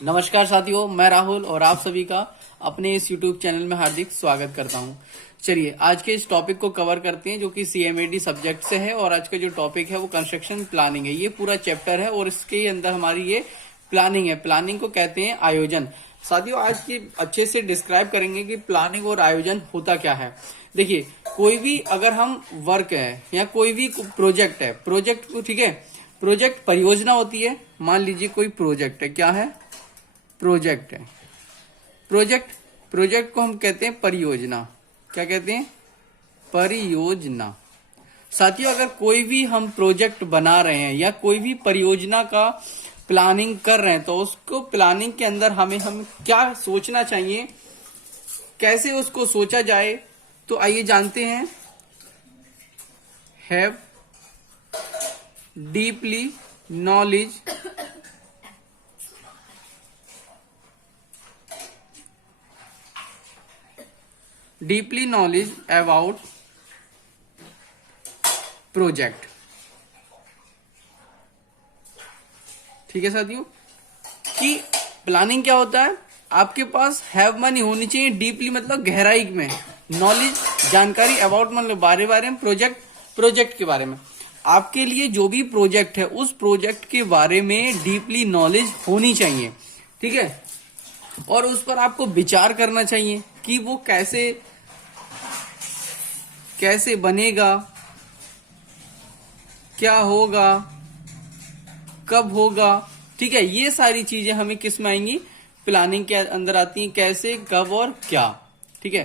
नमस्कार साथियों, मैं राहुल और आप सभी का अपने इस YouTube चैनल में हार्दिक स्वागत करता हूं। चलिए आज के इस टॉपिक को कवर करते हैं जो कि CMAD सब्जेक्ट से है और आज का जो टॉपिक है वो कंस्ट्रक्शन प्लानिंग है। ये पूरा चैप्टर है और इसके अंदर हमारी ये प्लानिंग है। प्लानिंग को कहते हैं आयोजन। साथियों आज की अच्छे से डिस्क्राइब करेंगे कि प्लानिंग और आयोजन होता क्या है। देखिए, कोई भी अगर हम वर्क है या कोई भी प्रोजेक्ट है, प्रोजेक्ट को ठीक है, प्रोजेक्ट परियोजना होती है। मान लीजिए कोई प्रोजेक्ट है, क्या है? प्रोजेक्ट है। प्रोजेक्ट को हम कहते हैं परियोजना। क्या कहते हैं? परियोजना। साथियों अगर कोई भी हम प्रोजेक्ट बना रहे हैं या कोई भी परियोजना का प्लानिंग कर रहे हैं तो उसको प्लानिंग के अंदर हम क्या सोचना चाहिए, कैसे उसको सोचा जाए, तो आइए जानते हैं। Have deeply knowledge about project. ठीक है साथियों, कि प्लानिंग क्या होता है? आपके पास हैव मनी होनी चाहिए, डीपली मतलब गहराई में, नॉलेज जानकारी, अबाउट मतलब बारे में, प्रोजेक्ट के बारे में। आपके लिए जो भी प्रोजेक्ट है उस प्रोजेक्ट के बारे में डीपली नॉलेज होनी चाहिए। ठीक है, और उस पर आपको विचार करना चाहिए कि वो कैसे बनेगा, क्या होगा, कब होगा। ठीक है, ये सारी चीजें हमें किस में आएंगी? प्लानिंग के अंदर आती हैं। कैसे, कब और क्या। ठीक है,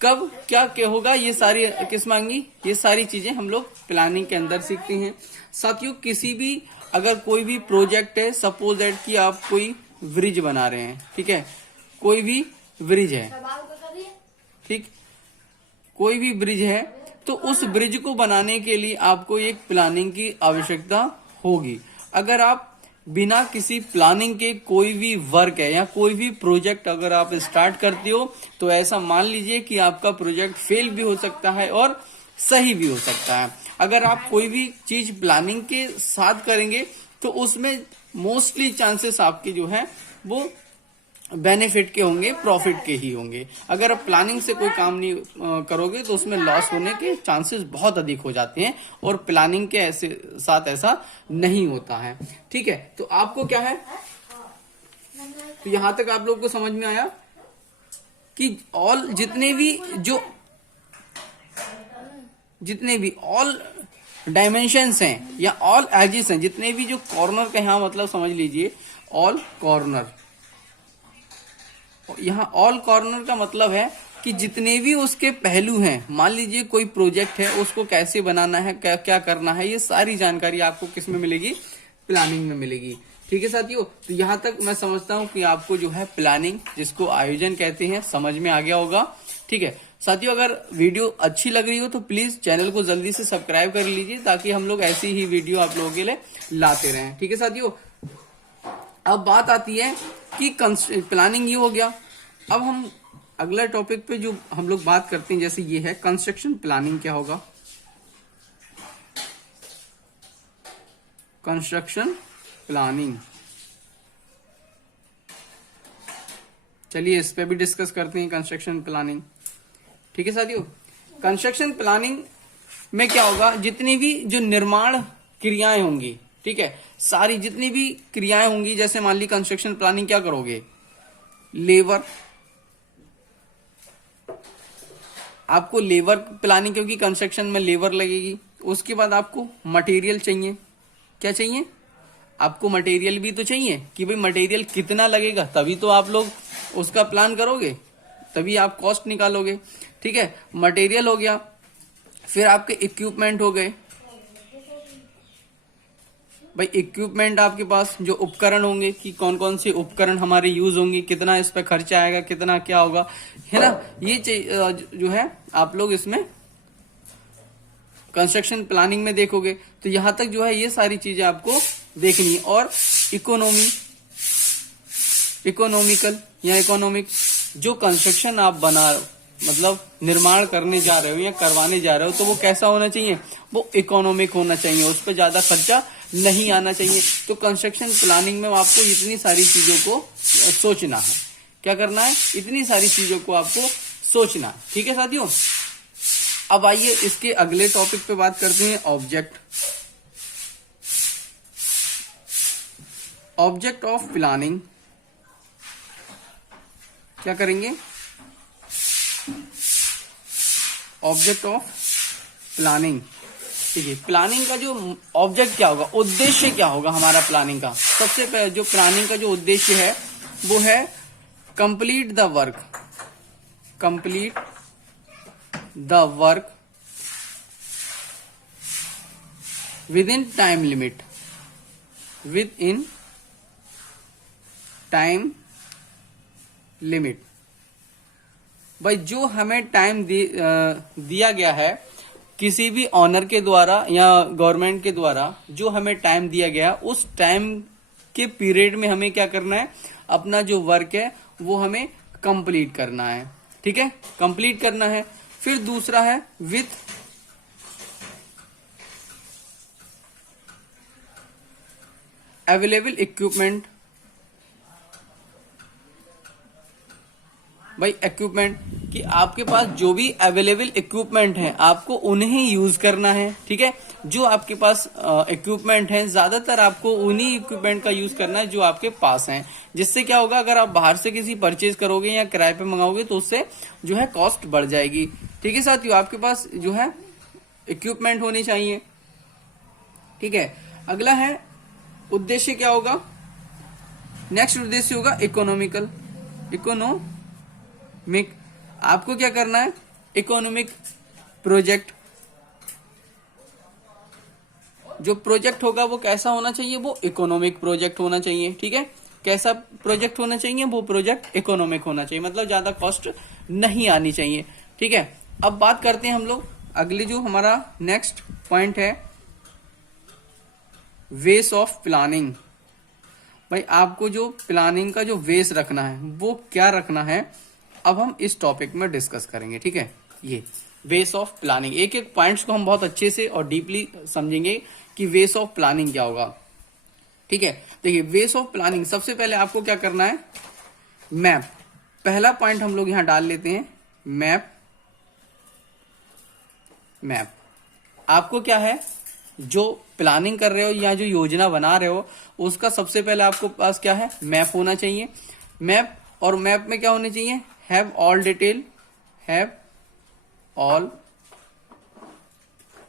कब क्या होगा, ये सारी किस में आएंगी? ये सारी चीजें हम लोग प्लानिंग के अंदर सीखते हैं। साथियों किसी भी अगर कोई भी प्रोजेक्ट है, सपोज दैट कि आप कोई ब्रिज बना रहे हैं। ठीक है, कोई भी ब्रिज है, ठीक, कोई भी ब्रिज है तो उस ब्रिज को बनाने के लिए आपको एक प्लानिंग की आवश्यकता होगी। अगर आप बिना किसी प्लानिंग के कोई भी वर्क है या कोई भी प्रोजेक्ट अगर आप स्टार्ट करते हो तो ऐसा मान लीजिए कि आपका प्रोजेक्ट फेल भी हो सकता है और सही भी हो सकता है। अगर आप कोई भी चीज प्लानिंग के साथ करेंगे तो उसमें मोस्टली चांसेस आपके जो है वो बेनिफिट के होंगे, प्रॉफिट के ही होंगे। अगर आप प्लानिंग से कोई काम नहीं करोगे तो उसमें लॉस होने के चांसेस बहुत अधिक हो जाते हैं और प्लानिंग के साथ ऐसा नहीं होता है। ठीक है, तो आपको क्या है, तो यहां तक आप लोग को समझ में आया कि जितने भी ऑल डायमेंशंस हैं या ऑल एजेस हैं, जितने भी जो कॉर्नर का यहां मतलब समझ लीजिए ऑल कॉर्नर। यहाँ ऑल कॉर्नर का मतलब है कि जितने भी उसके पहलू हैं, मान लीजिए कोई प्रोजेक्ट है उसको कैसे बनाना है, क्या करना है, ये सारी जानकारी आपको किस में मिलेगी? प्लानिंग में मिलेगी। ठीक है साथियों, तो यहाँ तक मैं समझता हूँ कि आपको जो है प्लानिंग, जिसको आयोजन कहते हैं, समझ में आ गया होगा। ठीक है साथियों, अगर वीडियो अच्छी लग रही हो तो प्लीज चैनल को जल्दी से सब्सक्राइब कर लीजिए ताकि हम लोग ऐसी ही वीडियो आप लोगों के लिए लाते रहें। ठीक है साथियों, अब बात आती है कि प्लानिंग ये हो गया। अब हम अगला टॉपिक पे जो हम लोग बात करते हैं, जैसे ये है कंस्ट्रक्शन प्लानिंग। क्या होगा? Construction planning. चलिए इस पे भी डिस्कस करते हैं, कंस्ट्रक्शन प्लानिंग। ठीक है साथियों, कंस्ट्रक्शन प्लानिंग में क्या होगा? जितनी भी जो निर्माण क्रियाएं होंगी, ठीक है, सारी जितनी भी क्रियाएं होंगी, जैसे मान ली कंस्ट्रक्शन प्लानिंग क्या करोगे? लेबर, आपको लेबर प्लानिंग, क्योंकि कंस्ट्रक्शन में लेबर लगेगी। उसके बाद आपको मटेरियल चाहिए। क्या चाहिए? आपको मटेरियल भी तो चाहिए कि भाई मटेरियल कितना लगेगा, तभी तो आप लोग उसका प्लान करोगे, तभी आप कॉस्ट निकालोगे। ठीक है, मटेरियल हो गया। फिर आपके इक्विपमेंट हो गए। भाई इक्विपमेंट आपके पास जो उपकरण होंगे कि कौन कौन से उपकरण हमारे यूज होंगे, कितना इस पे खर्चा आएगा, कितना क्या होगा, है ना। ये जो है आप लोग इसमें कंस्ट्रक्शन प्लानिंग में देखोगे। तो यहां तक जो है ये सारी चीजें आपको देखनी है। और इकोनॉमिकल या इकोनॉमिक जो कंस्ट्रक्शन आप मतलब निर्माण करने जा रहे हो या करवाने जा रहे हो तो वो कैसा होना चाहिए? वो इकोनॉमिक होना चाहिए, उस पर ज्यादा खर्चा नहीं आना चाहिए। तो कंस्ट्रक्शन प्लानिंग में आपको इतनी सारी चीजों को सोचना है। क्या करना है? इतनी सारी चीजों को आपको सोचना है। ठीक है साथियों, अब आइए इसके अगले टॉपिक पे बात करते हैं, ऑब्जेक्ट। ऑब्जेक्ट ऑफ प्लानिंग क्या करेंगे? Object of planning. ठीक है, प्लानिंग का जो ऑब्जेक्ट क्या होगा, उद्देश्य क्या होगा हमारा प्लानिंग का? सबसे पहले जो प्लानिंग का जो उद्देश्य है वो है complete the work, complete the work with in time limit, with in time limit. भाई जो हमें टाइम दिया गया है किसी भी ऑनर के द्वारा या गवर्नमेंट के द्वारा, जो हमें टाइम दिया गया उस टाइम के पीरियड में हमें क्या करना है? अपना जो वर्क है वो हमें कंप्लीट करना है। ठीक है, कंप्लीट करना है। फिर दूसरा है विथ अवेलेबल इक्विपमेंट। भाई इक्विपमेंट कि आपके पास जो भी अवेलेबल इक्विपमेंट है आपको उन्हें यूज करना है। ठीक है, जो आपके पास इक्विपमेंट है ज्यादातर आपको उन्हीं इक्विपमेंट का यूज करना है जो आपके पास हैं। जिससे क्या होगा, अगर आप बाहर से किसी परचेज करोगे या किराए पे मंगाओगे तो उससे जो है कॉस्ट बढ़ जाएगी। ठीक है साथियों, आपके पास जो है इक्विपमेंट होनी चाहिए। ठीक है, अगला है उद्देश्य क्या होगा? नेक्स्ट उद्देश्य होगा इकोनॉमिकल, इकोनॉमिक। आपको क्या करना है? Economic project. जो प्रोजेक्ट होगा वो कैसा होना चाहिए? वो इकोनॉमिक प्रोजेक्ट होना चाहिए। ठीक है, कैसा प्रोजेक्ट होना चाहिए? वो प्रोजेक्ट इकोनॉमिक होना चाहिए, मतलब ज्यादा कॉस्ट नहीं आनी चाहिए। ठीक है, अब बात करते हैं हम लोग अगली जो हमारा नेक्स्ट पॉइंट है, वेस ऑफ प्लानिंग। भाई आपको जो प्लानिंग का जो वेस रखना है वो क्या रखना है, अब हम इस टॉपिक में डिस्कस करेंगे। ठीक है, ये वेस ऑफ प्लानिंग, एक एक पॉइंट्स को हम बहुत अच्छे से और डीपली समझेंगे कि वेस ऑफ प्लानिंग क्या होगा। ठीक है, देखिए वेस ऑफ प्लानिंग, सबसे पहले आपको क्या करना है? मैप। पहला पॉइंट हम लोग यहां डाल लेते हैं, मैप। मैप आपको क्या है, जो प्लानिंग कर रहे हो या जो योजना बना रहे हो उसका सबसे पहले आपको पास क्या है? मैप होना चाहिए। मैप, और मैप में क्या होने चाहिए? Have all detail, have all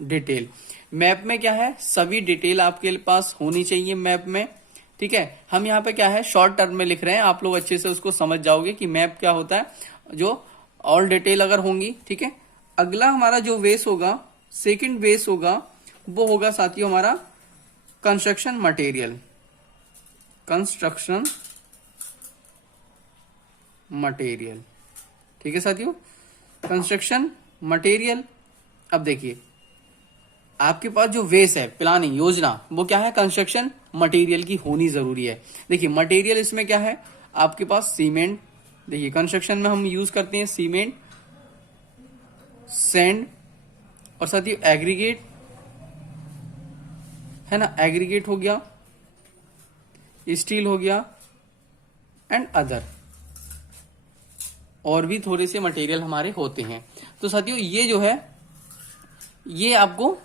detail. Map में क्या है? सभी डिटेल आपके पास होनी चाहिए मैप में। ठीक है, हम यहाँ पे क्या है शॉर्ट टर्म में लिख रहे हैं, आप लोग अच्छे से उसको समझ जाओगे कि मैप क्या होता है, जो ऑल डिटेल अगर होंगी। ठीक है, अगला हमारा जो वेस होगा, सेकंड वेस होगा, वो होगा साथियों हमारा कंस्ट्रक्शन मटेरियल। Construction material. ठीक है साथियों, कंस्ट्रक्शन मटेरियल। अब देखिए आपके पास जो वेस है, प्लानिंग योजना, वो क्या है? कंस्ट्रक्शन मटेरियल की होनी जरूरी है। देखिए मटेरियल इसमें क्या है आपके पास? सीमेंट। देखिए कंस्ट्रक्शन में हम यूज करते हैं सीमेंट, सैंड, और साथियों एग्रीगेट है ना, एग्रीगेट हो गया, स्टील हो गया, एंड अदर, और भी थोड़े से मटेरियल हमारे होते हैं। तो साथियों ये जो है, ये आपको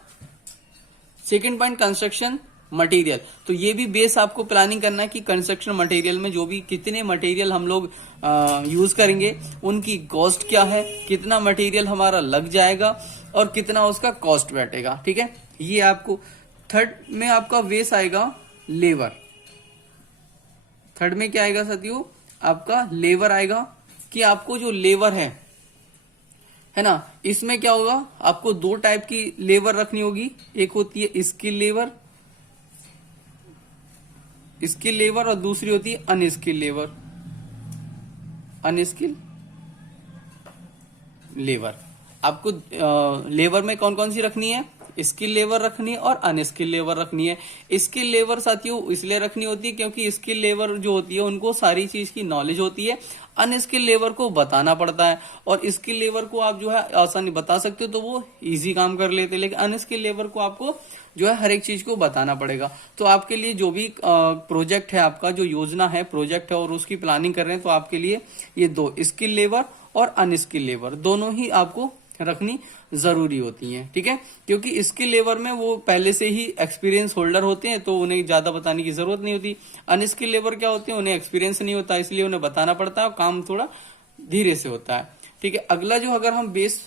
सेकंड पॉइंट कंस्ट्रक्शन मटेरियल, तो ये भी बेस आपको प्लानिंग करना है कि कंस्ट्रक्शन मटेरियल में जो भी कितने मटेरियल हम लोग यूज करेंगे, उनकी कॉस्ट क्या है, कितना मटेरियल हमारा लग जाएगा और कितना उसका कॉस्ट बैठेगा। ठीक है, ये आपको। थर्ड में आपका वेस आएगा लेबर। थर्ड में क्या आएगा साथियों? आपका लेबर आएगा, कि आपको जो लेबर है ना, इसमें क्या होगा, आपको दो टाइप की लेबर रखनी होगी। एक होती है स्किल लेबर, स्किल लेबर, और दूसरी होती है अनस्किल लेबर, अनस्किल लेबर। आपको लेबर में कौन कौन सी रखनी है? स्किल लेबर रखनी है और अनस्किल लेबर रखनी है। स्किल लेबर साथियों इसलिए रखनी होती है क्योंकि स्किल लेबर जो होती है उनको सारी चीज की नॉलेज होती है, अनस्किल लेबर को बताना पड़ता है। और स्किल लेबर को आप जो है आसानी बता सकते हो तो वो इजी काम कर लेते हैं, लेकिन अनस्किल लेबर को आपको जो है हर एक चीज को बताना पड़ेगा। तो आपके लिए जो भी प्रोजेक्ट है, आपका जो योजना है, प्रोजेक्ट है और उसकी प्लानिंग कर रहे हैं, तो आपके लिए ये दो स्किल लेबर और अनस्किल लेबर दोनों ही आपको रखनी जरूरी होती है। ठीक है, क्योंकि स्किल लेबर में वो पहले से ही एक्सपीरियंस होल्डर होते हैं तो उन्हें ज्यादा बताने की जरूरत नहीं होती। अनस्किल लेबर क्या होते हैं, उन्हें एक्सपीरियंस नहीं होता, इसलिए उन्हें बताना पड़ता है और काम थोड़ा धीरे से होता है। ठीक है, अगला जो अगर हम बेस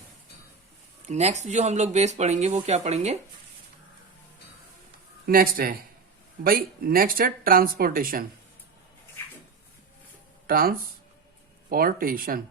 नेक्स्ट जो हम लोग बेस पढ़ेंगे वो क्या पढ़ेंगे, नेक्स्ट है भाई, नेक्स्ट है ट्रांसपोर्टेशन। ट्रांसपोर्टेशन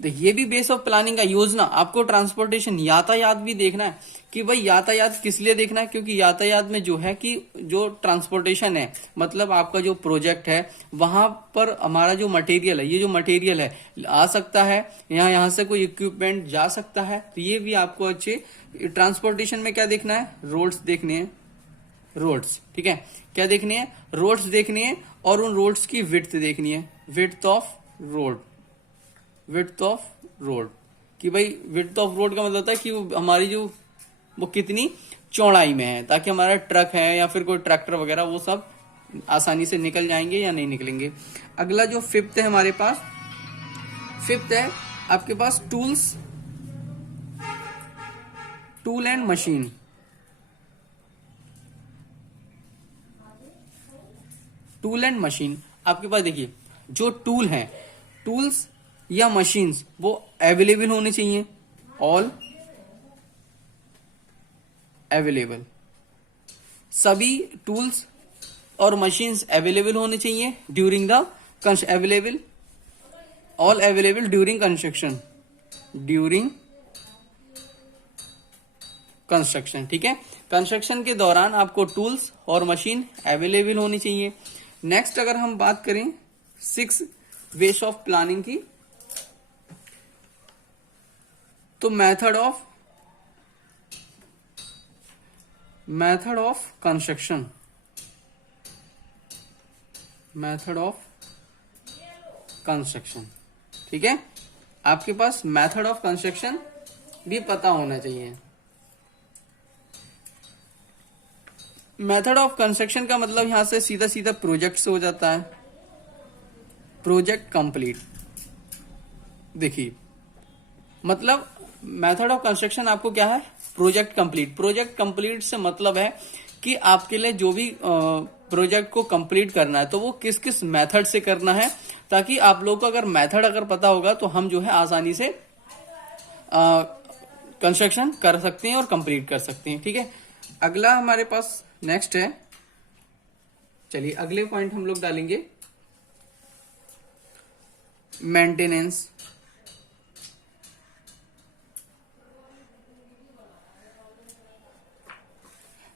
देखिए ये भी बेस ऑफ प्लानिंग का योजना। आपको ट्रांसपोर्टेशन यातायात भी देखना है कि भाई यातायात किस लिए देखना है, क्योंकि यातायात में जो है कि जो ट्रांसपोर्टेशन है मतलब आपका जो प्रोजेक्ट है वहां पर हमारा जो मटेरियल है, ये जो मटेरियल है आ सकता है, यहाँ से कोई इक्विपमेंट जा सकता है, तो ये भी आपको अच्छे ट्रांसपोर्टेशन में क्या देखना है, रोड्स देखने हैं, रोड्स। ठीक है, क्या देखने हैं, रोड्स देखने हैं और उन रोड्स की विड्थ देखनी है, width of road. Width of road कि भाई विड्थ ऑफ रोड का मतलब होता है कि वो हमारी जो वो कितनी चौड़ाई में है, ताकि हमारा ट्रक है या फिर कोई ट्रैक्टर वगैरह वो सब आसानी से निकल जाएंगे या नहीं निकलेंगे। अगला जो फिफ्थ है हमारे पास, फिफ्थ है आपके पास tools, tool and machine. Tool and machine आपके पास देखिए जो टूल है, टूल्स या मशीन्स वो अवेलेबल होने चाहिए, ऑल अवेलेबल, सभी टूल्स और मशीन्स अवेलेबल होने चाहिए during the available, all available during construction, during construction. ठीक है, कंस्ट्रक्शन के दौरान आपको टूल्स और मशीन अवेलेबल होनी चाहिए। नेक्स्ट अगर हम बात करें 6 वेज ऑफ प्लानिंग की, तो method of construction, method of construction. ठीक है, आपके पास मेथड ऑफ कंस्ट्रक्शन भी पता होना चाहिए। मेथड ऑफ कंस्ट्रक्शन का मतलब यहां से सीधा सीधा प्रोजेक्ट से हो जाता है, प्रोजेक्ट कंप्लीट। देखिए मतलब मेथड ऑफ कंस्ट्रक्शन आपको क्या है, प्रोजेक्ट कंप्लीट। प्रोजेक्ट कंप्लीट से मतलब है कि आपके लिए जो भी प्रोजेक्ट को कंप्लीट करना है तो वो किस किस मेथड से करना है, ताकि आप लोग को अगर मेथड अगर पता होगा तो हम जो है आसानी से कंस्ट्रक्शन कर सकते हैं और कंप्लीट कर सकते हैं। ठीक है, अगला हमारे पास नेक्स्ट है, चलिए अगले पॉइंट हम लोग डालेंगे मेंटेनेंस।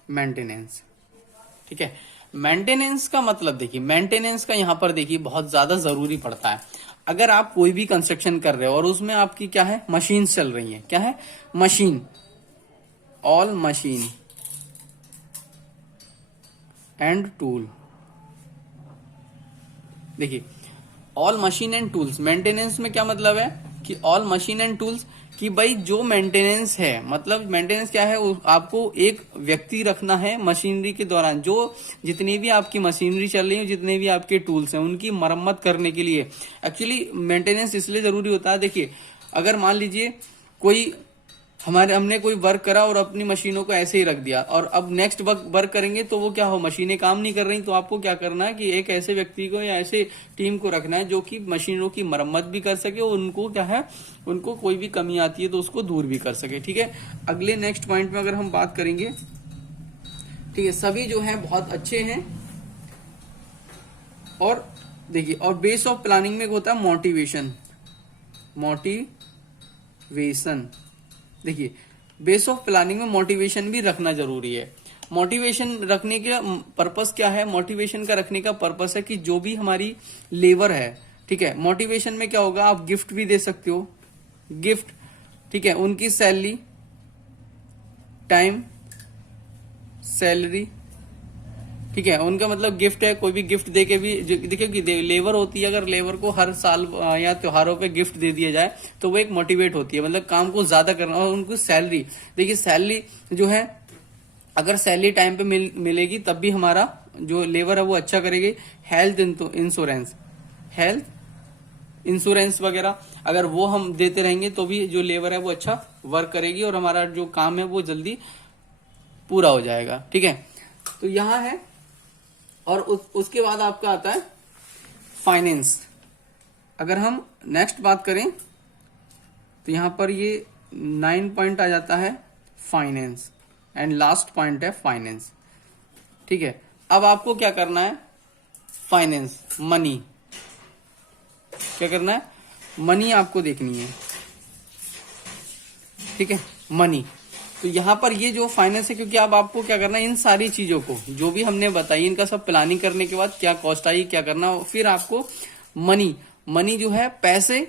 मेंटेनेंस ठीक है, मेंटेनेंस का मतलब देखिए, मेंटेनेंस का यहां पर देखिए बहुत ज्यादा जरूरी पड़ता है। अगर आप कोई भी कंस्ट्रक्शन कर रहे हो और उसमें आपकी क्या है, मशीन चल रही है, क्या है, machine, all machine and tool. देखिए all machine and tools, maintenance में क्या मतलब है कि ऑल मशीन एंड टूल्स, कि भाई जो मेंटेनेंस है, मतलब मेंटेनेंस क्या है, आपको एक व्यक्ति रखना है मशीनरी के दौरान, जो जितनी भी आपकी मशीनरी चल रही है, जितने भी आपके टूल्स हैं उनकी मरम्मत करने के लिए। एक्चुअली मेंटेनेंस इसलिए जरूरी होता है, देखिए अगर मान लीजिए कोई हमने कोई वर्क करा और अपनी मशीनों को ऐसे ही रख दिया और अब नेक्स्ट वर्क करेंगे तो वो क्या हो, मशीनें काम नहीं कर रही, तो आपको क्या करना है कि एक ऐसे व्यक्ति को या ऐसे टीम को रखना है जो कि मशीनों की मरम्मत भी कर सके और उनको क्या है, उनको कोई भी कमी आती है तो उसको दूर भी कर सके। ठीक है, अगले नेक्स्ट पॉइंट में अगर हम बात करेंगे, ठीक है, सभी जो है बहुत अच्छे हैं। और देखिए और बेस ऑफ प्लानिंग में होता है मोटिवेशन, मोटिवेशन। देखिए बेस ऑफ प्लानिंग में मोटिवेशन भी रखना जरूरी है। मोटिवेशन रखने का पर्पस क्या है, मोटिवेशन का रखने का पर्पस है कि जो भी हमारी लेबर है, ठीक है, मोटिवेशन में क्या होगा, आप गिफ्ट भी दे सकते हो, गिफ्ट ठीक है, उनकी सैलरी, टाइम, सैलरी, ठीक है, उनका मतलब गिफ्ट है, कोई भी गिफ्ट दे के भी देखिए कि लेबर होती है, अगर लेबर को हर साल या त्योहारों पे गिफ्ट दे दिया जाए तो वो एक मोटिवेट होती है, मतलब काम को ज्यादा करना। और उनको सैलरी, देखिए सैलरी जो है, अगर सैलरी टाइम पे मिलेगी तब भी हमारा जो लेबर है वो अच्छा करेगी। हेल्थ इंश्योरेंस, हेल्थ इंश्योरेंस वगैरह अगर वो हम देते रहेंगे तो भी जो लेबर है वो अच्छा वर्क करेगी और हमारा जो काम है वो जल्दी पूरा हो जाएगा। ठीक है, तो यहां है। और उसके बाद आपका आता है फाइनेंस। अगर हम नेक्स्ट बात करें तो यहां पर ये 9 पॉइंट आ जाता है फाइनेंस, एंड लास्ट पॉइंट है फाइनेंस। ठीक है, अब आपको क्या करना है, फाइनेंस, मनी, क्या करना है, मनी आपको देखनी है। ठीक है, मनी। तो यहां पर ये जो फाइनेंस है, क्योंकि अब आपको क्या करना है, इन सारी चीजों को जो भी हमने बताई इनका सब प्लानिंग करने के बाद क्या कॉस्ट आई, क्या करना, फिर आपको मनी जो है पैसे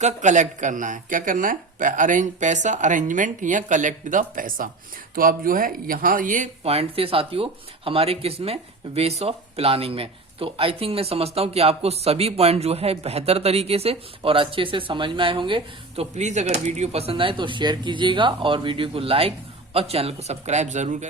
का कलेक्ट करना है। क्या करना है, पैसा अरेंजमेंट या कलेक्ट द पैसा। तो अब जो है यहाँ ये पॉइंट थे साथियों हमारे किस में, वेस ऑफ प्लानिंग में। तो आई थिंक मैं समझता हूं कि आपको सभी पॉइंट जो है बेहतर तरीके से और अच्छे से समझ में आए होंगे। तो प्लीज अगर वीडियो पसंद आए तो शेयर कीजिएगा और वीडियो को लाइक और चैनल को सब्सक्राइब जरूर करें।